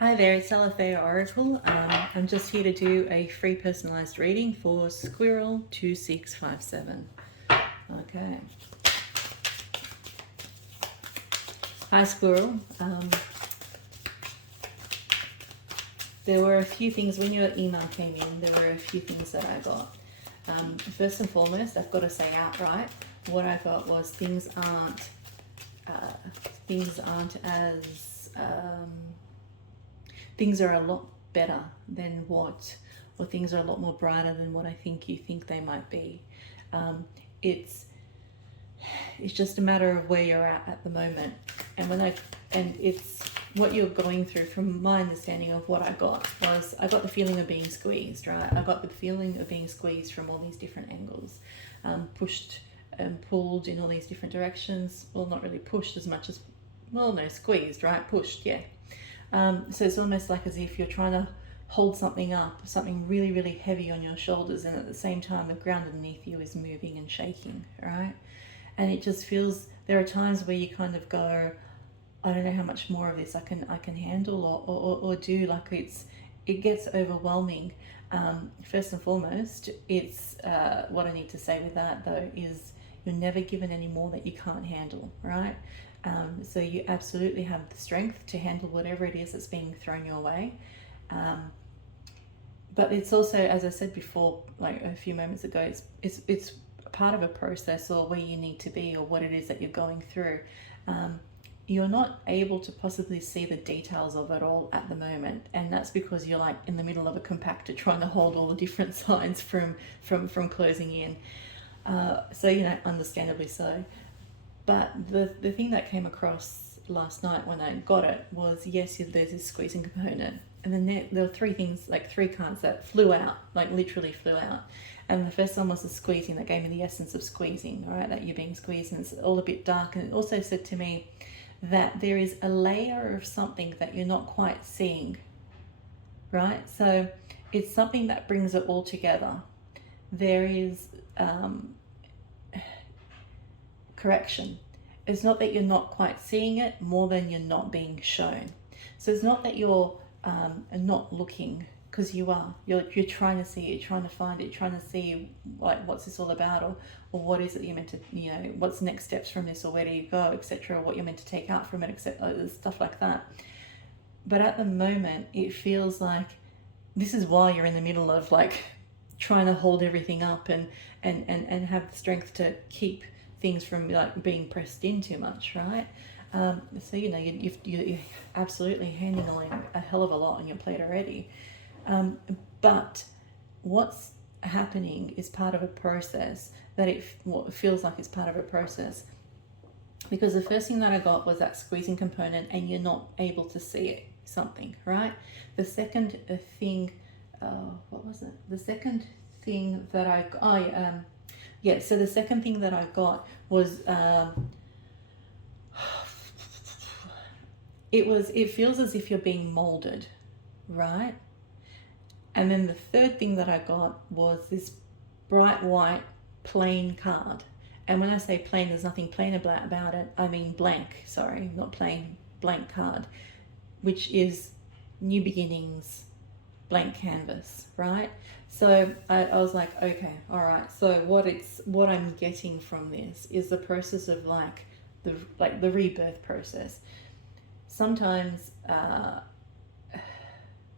Hi there, it's Alethea Oracle. I'm just here to do a free personalised reading for Squirrell2657. Okay. Hi Squirrel. There were a few things, when your email came in, there were a few things that I got. First and foremost, I've got to say outright, what I got was things aren't as... things are a lot better than what, or things are a lot more brighter than what I think you think they might be. It's just a matter of where you're at the moment, and it's what you're going through. From my understanding of what I got was, I got the feeling of being squeezed, right? I got the feeling of being squeezed from all these different angles, pushed and pulled in all these different directions. Well, not really pushed as much as, well, no, squeezed, right? Pushed, yeah. So it's almost like as if you're trying to hold something up, something really, really heavy on your shoulders, and at the same time the ground underneath you is moving and shaking, right? And it just feels, there are times where you kind of go, I don't know how much more of this I can handle or do. Like it gets overwhelming. First and foremost, it's what I need to say with that though is, you're never given any more that you can't handle, right? So you absolutely have the strength to handle whatever it is that's being thrown your way. But it's also, as I said before, like a few moments ago, it's part of a process, or where you need to be, or what it is that you're going through. You're not able to possibly see the details of it all at the moment, and that's because you're like in the middle of a compactor trying to hold all the different sides from closing in. So, you know, understandably so. But the thing that came across last night when I got it was, yes, there's this squeezing component. And then there were three things, like three cards that flew out, like literally flew out. And the first one was the squeezing, that gave me the essence of squeezing, all right, that you're being squeezed, and it's all a bit dark. And it also said to me that there is a layer of something that you're not quite seeing, right? So it's something that brings it all together. There is... correction. It's not that you're not quite seeing it, more than you're not being shown. So it's not that you're not looking, because you are. You're trying to see it, you're trying to find it, you're trying to see like what's this all about, or what is it you're meant to, you know, what's the next steps from this, or where do you go, etc., what you're meant to take out from it, etc., stuff like that. But at the moment, it feels like this is why you're in the middle of like trying to hold everything up and have the strength to keep things from like being pressed in too much, right? So you know, you're absolutely handling a hell of a lot on your plate already. But what's happening is part of a process, that it feels like it's part of a process. Because the first thing that I got was that squeezing component, and you're not able to see it, something, right? The second thing, what was it? The second thing that I, so the second thing that I got was, it feels as if you're being molded, right? And then the third thing that I got was this bright white plain card. And when I say plain, there's nothing plain about it. I mean blank, sorry, not plain, blank card, which is new beginnings, blank canvas, right? So I was like, okay, all right. So what I'm getting from this is the process of like the rebirth process. Sometimes,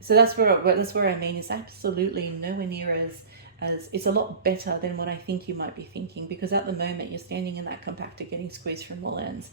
so that's where I mean, it's absolutely nowhere near as it's a lot better than what I think you might be thinking, because at the moment you're standing in that compactor getting squeezed from all ends.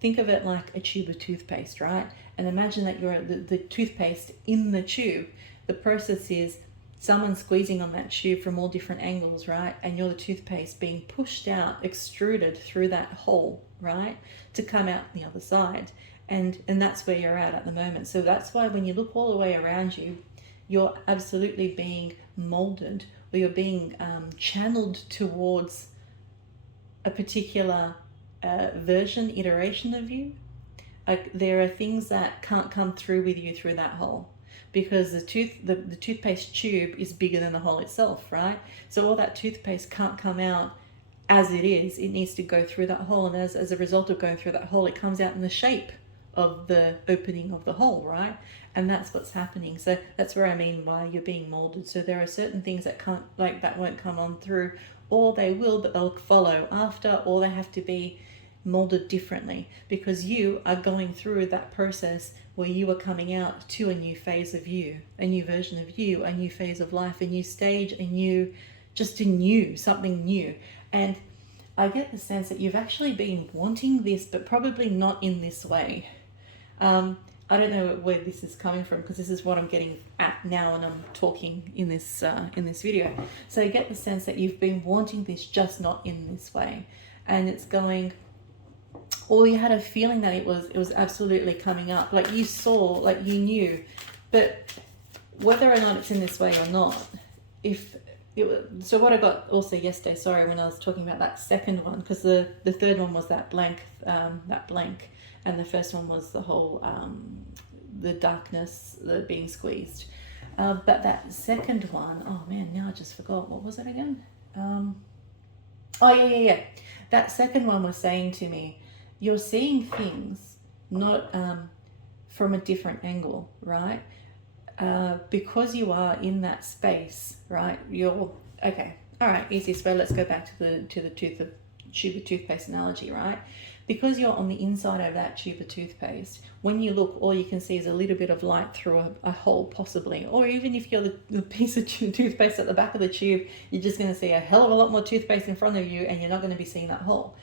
Think of it like a tube of toothpaste, right? And imagine that you're the toothpaste in the tube. The process is someone squeezing on that tube from all different angles, right? And you're the toothpaste being pushed out, extruded through that hole, right? To come out the other side. And that's where you're at the moment. So that's why when you look all the way around you, you're absolutely being molded, or you're being channeled towards a particular iteration of you. Like there are things that can't come through with you through that hole, because the toothpaste tube is bigger than the hole itself, right? So all that toothpaste can't come out as it is. It needs to go through that hole, and as a result of going through that hole, it comes out in the shape of the opening of the hole, right? And that's what's happening. So that's where I mean by you're being molded. So there are certain things that can't, like, that won't come on through, or they will, but they'll follow after, or they have to be molded differently, because you are going through that process where you are coming out to a new phase of you, a new version of you, a new phase of life, a new stage, something new. And I get the sense that you've actually been wanting this, but probably not in this way. I don't know where this is coming from, because this is what I'm getting at now when I'm talking in this video. So you get the sense that you've been wanting this, just not in this way, and it's going, or you had a feeling that it was absolutely coming up, like you saw, like you knew, but whether or not it's in this way or not, if it was, so what I got also yesterday, sorry, when I was talking about that second one, because the third one was that blank, and the first one was the whole the darkness, the being squeezed, but that second one, oh man, now I just forgot, what was it again? That second one was saying to me, you're seeing things not from a different angle, right? Because you are in that space, right? You're okay. All right, easiest way. Let's go back to the tube of toothpaste analogy, right? Because you're on the inside of that tube of toothpaste, when you look, all you can see is a little bit of light through a hole, possibly. Or even if you're the piece of toothpaste at the back of the tube, you're just going to see a hell of a lot more toothpaste in front of you, and you're not going to be seeing that hole.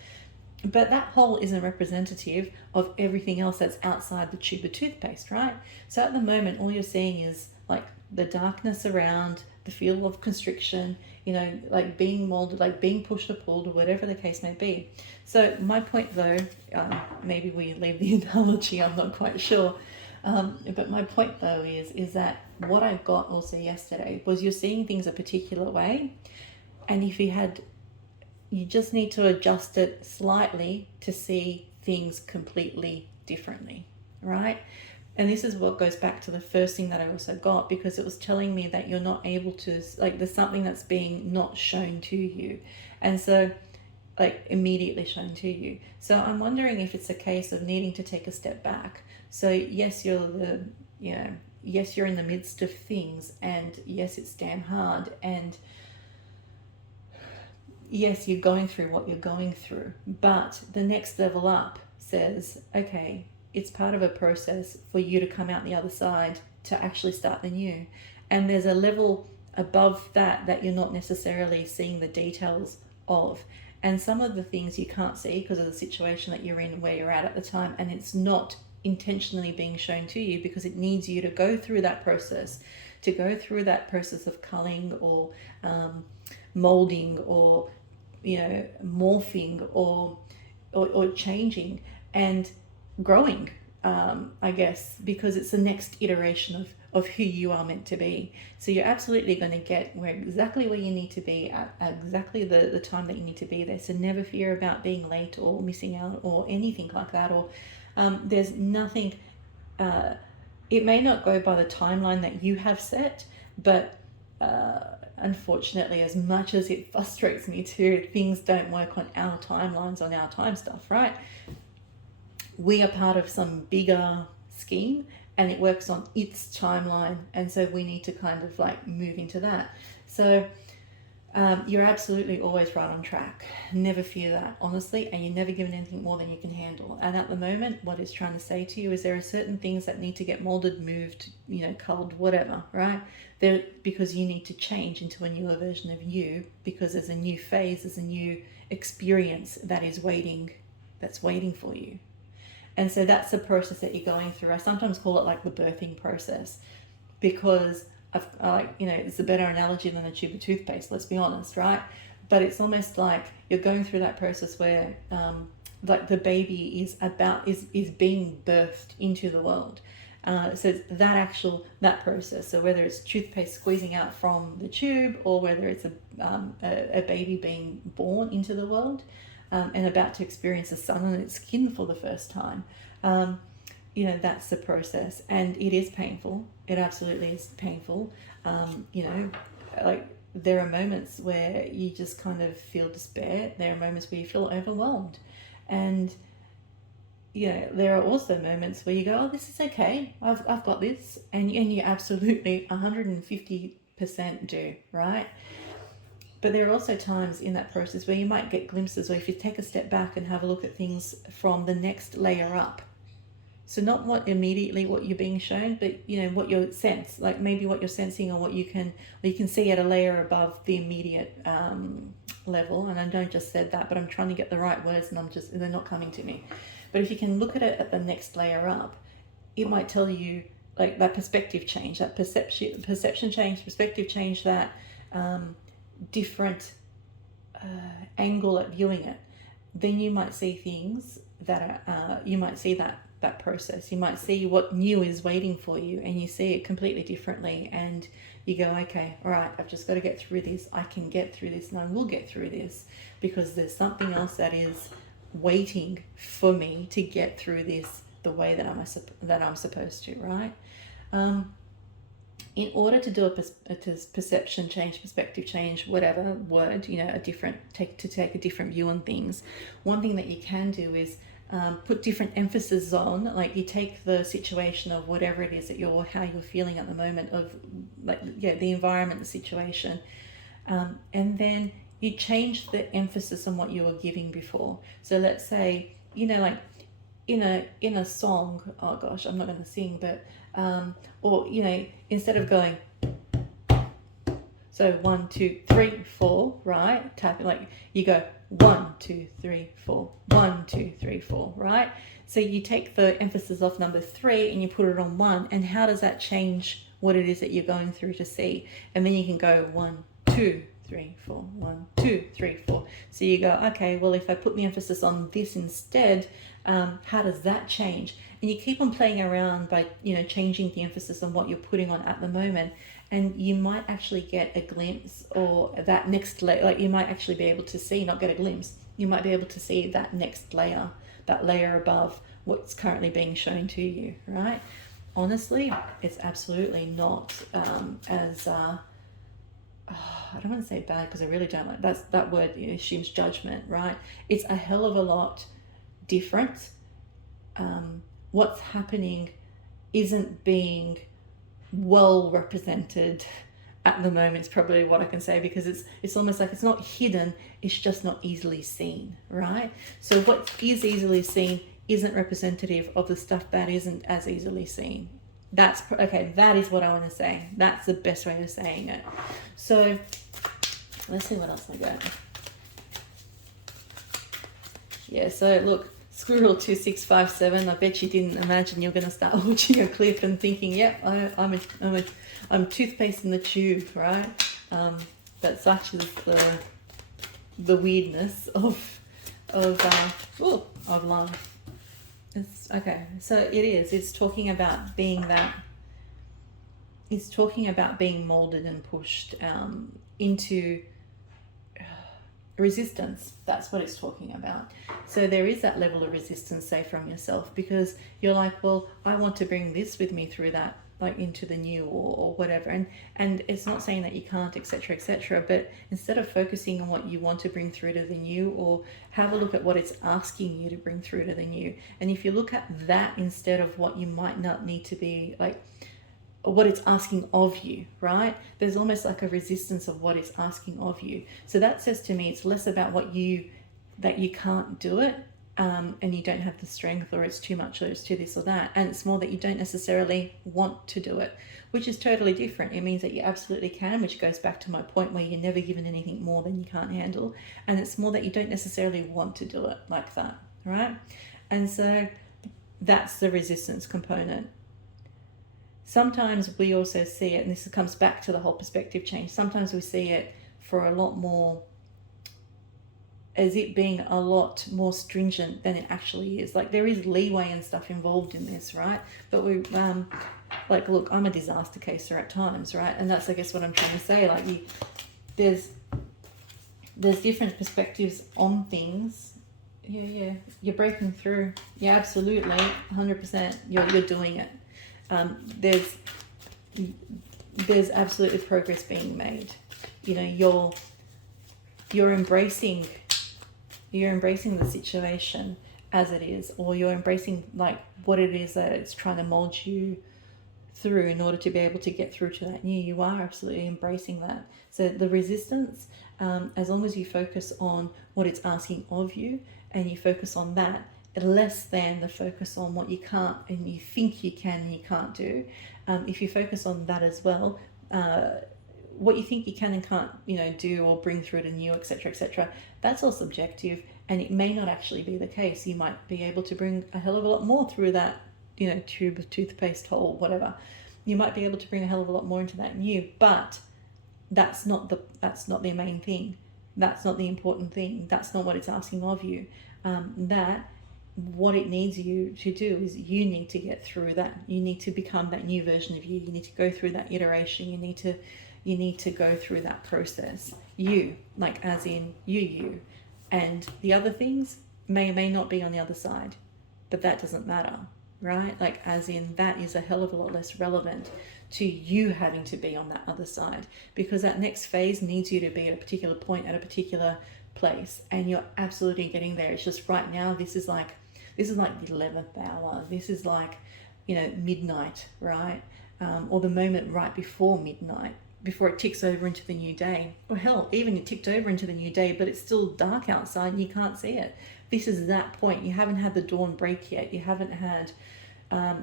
But that hole isn't representative of everything else that's outside the tube of toothpaste, right? So at the moment, all you're seeing is like the darkness around, the feel of constriction, like being molded, like being pushed or pulled, or whatever the case may be. So my point though, maybe we leave the analogy, I'm not quite sure. But my point though is that what I got also yesterday was you're seeing things a particular way. And if you just need to adjust it slightly to see things completely differently, right? And this is what goes back to the first thing that I also got, because it was telling me that you're not able to, like, there's something that's being not shown to you. And so, like, immediately shown to you. So I'm wondering if it's a case of needing to take a step back. So yes, you're in the midst of things, and yes, it's damn hard, and yes, you're going through what you're going through, but the next level up says, okay, it's part of a process for you to come out the other side to actually start the new. And there's a level above that you're not necessarily seeing the details of. And some of the things you can't see because of the situation that you're in, where you're at the time, and it's not intentionally being shown to you because it needs you to go through that process, of culling or molding or morphing or changing and growing, I guess, because it's the next iteration of who you are meant to be. So you're absolutely going to get exactly where you need to be at exactly the time that you need to be there. So never fear about being late or missing out or anything like that, or there's nothing, it may not go by the timeline that you have set, but unfortunately, as much as it frustrates me too, things don't work on our timelines, on our time stuff, right? We are part of some bigger scheme, and it works on its timeline, and so we need to kind of like move into that. So you're absolutely always right on track. Never fear that, honestly, and you're never given anything more than you can handle. And at the moment, what it's trying to say to you is there are certain things that need to get molded, moved, culled, whatever, right? Because you need to change into a newer version of you, because there's a new phase, there's a new experience that is waiting, that's waiting for you. And so that's the process that you're going through. I sometimes call it like the birthing process, because it's a better analogy than a tube of toothpaste, let's be honest, right? But it's almost like you're going through that process where like the baby is being birthed into the world. So it's that process. So whether it's toothpaste squeezing out from the tube, or whether it's a baby being born into the world, and about to experience the sun on its skin for the first time, that's the process. And it is painful. It absolutely is painful. Like there are moments where you just kind of feel despair. There are moments where you feel overwhelmed. And, you know, there are also moments where you go, oh, this is okay, I've got this, and you absolutely 150% do, right? But there are also times in that process where you might get glimpses, where if you take a step back and have a look at things from the next layer up, so not what immediately what you're being shown, but you know what your sense, like maybe what you're sensing, or what you can see at a layer above the immediate level. And I don't just said that, but I'm trying to get the right words, and they're not coming to me. But if you can look at it at the next layer up, it might tell you like that perspective change, that perception change, perspective change, that different angle at viewing it. Then you might see things that are, you might see that process. You might see what new is waiting for you, and you see it completely differently, and you go, okay, all right, I've just got to get through this. I can get through this, and I will get through this, because there's something else that is waiting for me to get through this the way that I'm supposed to, right? In order to do a perception change, perspective change, whatever word, you know, take a different view on things, one thing that you can do is put different emphasis on, like you take the situation of whatever it is that how you're feeling at the moment, of like, yeah, the environment, the situation, and then you change the emphasis on what you were giving before. So let's say, you know, like in a song, oh gosh, I'm not going to sing, but or, you know, instead of going, so 1, 2, 3, 4, right? Tapping, like you go 1, 2, 3, 4, 1, 2, 3, 4, right? So you take the emphasis off number 3 and you put it on 1, and how does that change what it is that you're going through to see? And then you can go 1, 2, 3, 4, 1, 2, 3, 4. So you go, okay, well, if I put the emphasis on this instead, how does that change? And you keep on playing around by, you know, changing the emphasis on what you're putting on at the moment, and you might actually get a glimpse, or that next layer, like you might actually be able to see, not get a glimpse, you might be able to see that next layer, that layer above what's currently being shown to you, right? Honestly, it's absolutely not as I don't want to say bad, because I really don't like that word, you know, assumes judgment, right? It's a hell of a lot different. What's happening isn't being well represented at the moment, is probably what I can say, because it's almost like it's not hidden, it's just not easily seen, right? So what is easily seen isn't representative of the stuff that isn't as easily seen. That's okay, that is what I want to say. That's the best way of saying it. So let's see what else I got. Yeah, so look, Squirrell2657, I bet you didn't imagine you're going to start watching a clip and thinking, yep, I'm toothpaste in the tube, right? But such is the weirdness of love. It's okay. So it's talking about being that. It's talking about being molded and pushed into resistance. That's what it's talking about. So there is that level of resistance, say, from yourself, because you're like, well, I want to bring this with me through that, like into the new, or whatever, and it's not saying that you can't, etc., but instead of focusing on what you want to bring through to the new, or have a look at what it's asking you to bring through to the new, and if you look at that instead of what you might not need to be, like what it's asking of you, right? There's almost like a resistance of what it's asking of you. So that says to me, it's less about that you can't do it, and you don't have the strength, or it's too much, or it's too this or that, and it's more that you don't necessarily want to do it, which is totally different. It means that you absolutely can, which goes back to my point where you're never given anything more than you can't handle, and it's more that you don't necessarily want to do it like that, right? And so that's the resistance component. Sometimes we also see it, and this comes back to the whole perspective change, sometimes we see it for a lot more, as it being a lot more stringent than it actually is. Like there is leeway and stuff involved in this, right? But we, like, look, I'm a disaster caser at times, right? And that's, I guess, what I'm trying to say. Like there's different perspectives on things. Yeah, you're breaking through. Yeah, absolutely, 100%. You're doing it. There's absolutely progress being made. You know, you're embracing the situation, as it is, or you're embracing like what it is that it's trying to mold you through in order to be able to get through to that new. You are absolutely embracing that. So the resistance, as long as you focus on what it's asking of you and you focus on that, less than the focus on what you can't and you think you can and you can't do. If you focus on that as well, what you think you can and can't, do or bring through to new, etc., etc., that's all subjective, and it may not actually be the case. You might be able to bring a hell of a lot more through that, tube of toothpaste hole, whatever. You might be able to bring a hell of a lot more into that new, but that's not the main thing. That's not the important thing. That's not what it's asking of you. What it needs you to do is you need to get through that. You need to become that new version of you. You need to go through that iteration. You need to go through that process. You, like as in you. And the other things may or may not be on the other side, but that doesn't matter, right? Like as in that is a hell of a lot less relevant to you having to be on that other side, because that next phase needs you to be at a particular point at a particular place, and you're absolutely getting there. It's just right now, this is like the 11th hour. This is like, midnight, right? Or the moment right before midnight, before it ticks over into the new day. Or hell, even it ticked over into the new day, but it's still dark outside and you can't see it. This is that point. You haven't had the dawn break yet. You haven't had,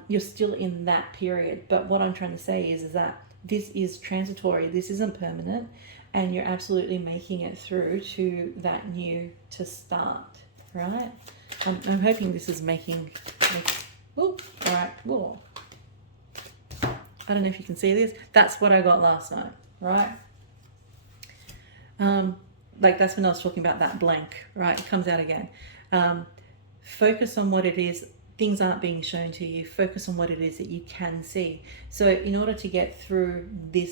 you're still in that period. But what I'm trying to say is that this is transitory. This isn't permanent, and you're absolutely making it through to that new to start, right? I'm hoping this is making, all right, whoa. I don't know if you can see this. That's what I got last night, right? That's when I was talking about that blank, right? It comes out again. Focus on what it is. Things aren't being shown to you. Focus on what it is that you can see. So in order to get through the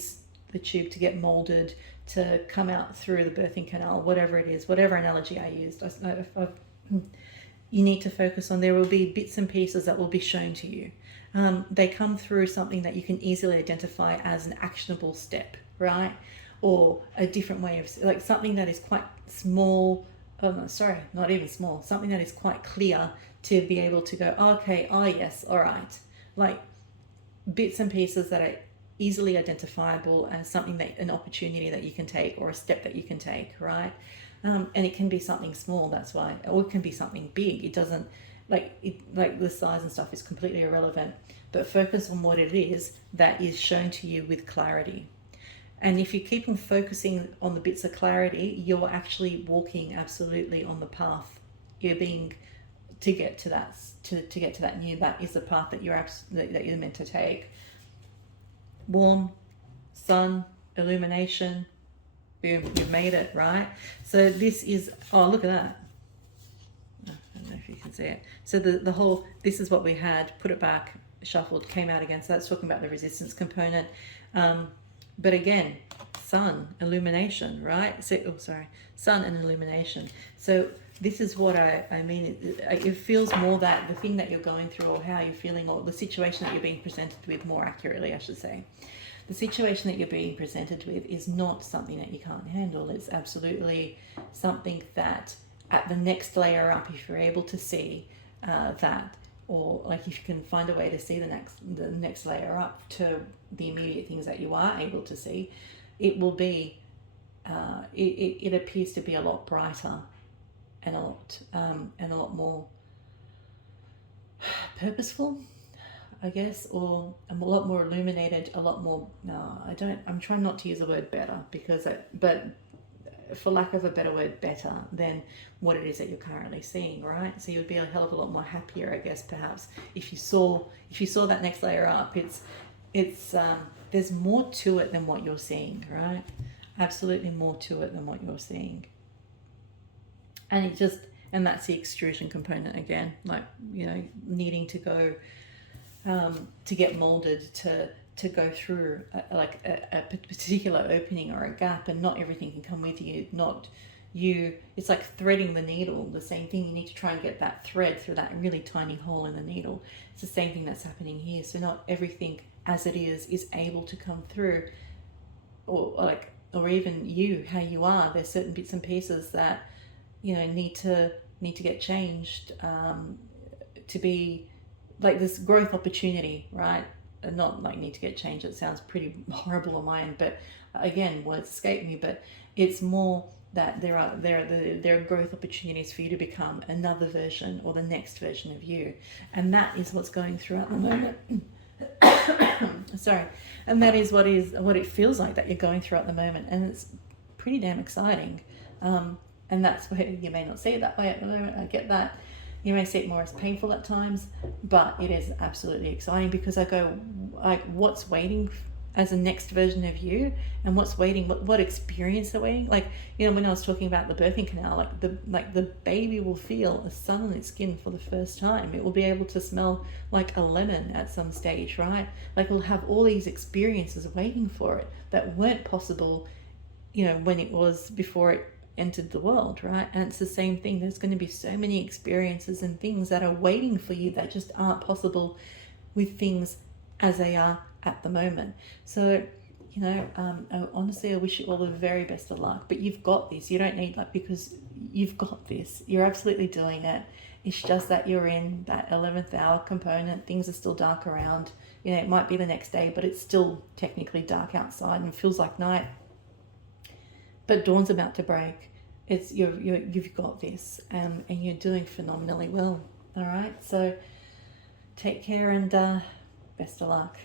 tube, to get molded, to come out through the birthing canal, whatever it is, whatever analogy I used, you need to focus on, there will be bits and pieces that will be shown to you. They come through something that you can easily identify as an actionable step, right? Or a different way of, like something that is quite small, not even small, something that is quite clear to be able to go, okay, yes, all right. Like bits and pieces that are easily identifiable as something that, an opportunity that you can take or a step that you can take, right? And it can be something small, that's why, or it can be something big. It doesn't, like the size and stuff is completely irrelevant, but focus on what it is that is shown to you with clarity. And if you keep on focusing on the bits of clarity, you're actually walking absolutely on the path. You're being, to get to that, to get to that new, that is the path that you're meant to take. Warm, sun, illumination, boom, you've made it, right? So this is, oh, look at that. I don't know if you can see it. So the whole, this is what we had, put it back, shuffled, came out again. So that's talking about the resistance component. But again, sun, illumination, right? So, sun and illumination. So this is what I mean. It feels more that the thing that you're going through, or how you're feeling, or the situation that you're being presented with, more accurately, I should say. The situation that you're being presented with is not something that you can't handle. It's absolutely something that at the next layer up, if you're able to see that, or like if you can find a way to see the next layer up to the immediate things that you are able to see, it will be, it appears to be a lot brighter and a lot more purposeful, I guess, or a lot more illuminated, a lot more, I'm trying not to use the word better, because but for lack of a better word, better than what it is that you're currently seeing, right? So you would be a hell of a lot more happier, I guess, perhaps, if you saw that next layer up. It's there's more to it than what you're seeing, right? Absolutely more to it than what you're seeing. And that's the extrusion component again, like, needing to go, to get molded, to go through a particular opening or a gap, and not everything can come with you. It's like threading the needle, the same thing. You need to try and get that thread through that really tiny hole in the needle. It's the same thing that's happening here. So not everything as it is able to come through, or even you, how you are. There's certain bits and pieces that, need need to get changed, to be like this growth opportunity, right? And not like need to get changed. It sounds pretty horrible on my end, but again, words escape me. But it's more that there are growth opportunities for you to become another version or the next version of you, and that is what's going through at the moment. Sorry, and that is what it feels like that you're going through at the moment, and it's pretty damn exciting. And that's where you may not see it that way at the moment. I get that. You may see it more as painful at times, but it is absolutely exciting, because I go, like, what's waiting as a next version of you, and what's waiting, what experience are waiting. Like, you know, when I was talking about the birthing canal, like the baby will feel a sun on its skin for the first time. It will be able to smell like a lemon at some stage, right? Like, we'll have all these experiences waiting for it that weren't possible, you know, when it was before it entered the world, right? And it's the same thing. There's going to be so many experiences and things that are waiting for you that just aren't possible with things as they are at the moment. So, you know, honestly, I wish you all the very best of luck, but you've got this. You don't need luck, because you've got this. You're absolutely doing it. It's just that you're in that 11th hour component. Things are still dark around. You know, it might be the next day, but it's still technically dark outside and feels like night. But dawn's about to break. You've got this, and you're doing phenomenally well. All right, so take care, and best of luck.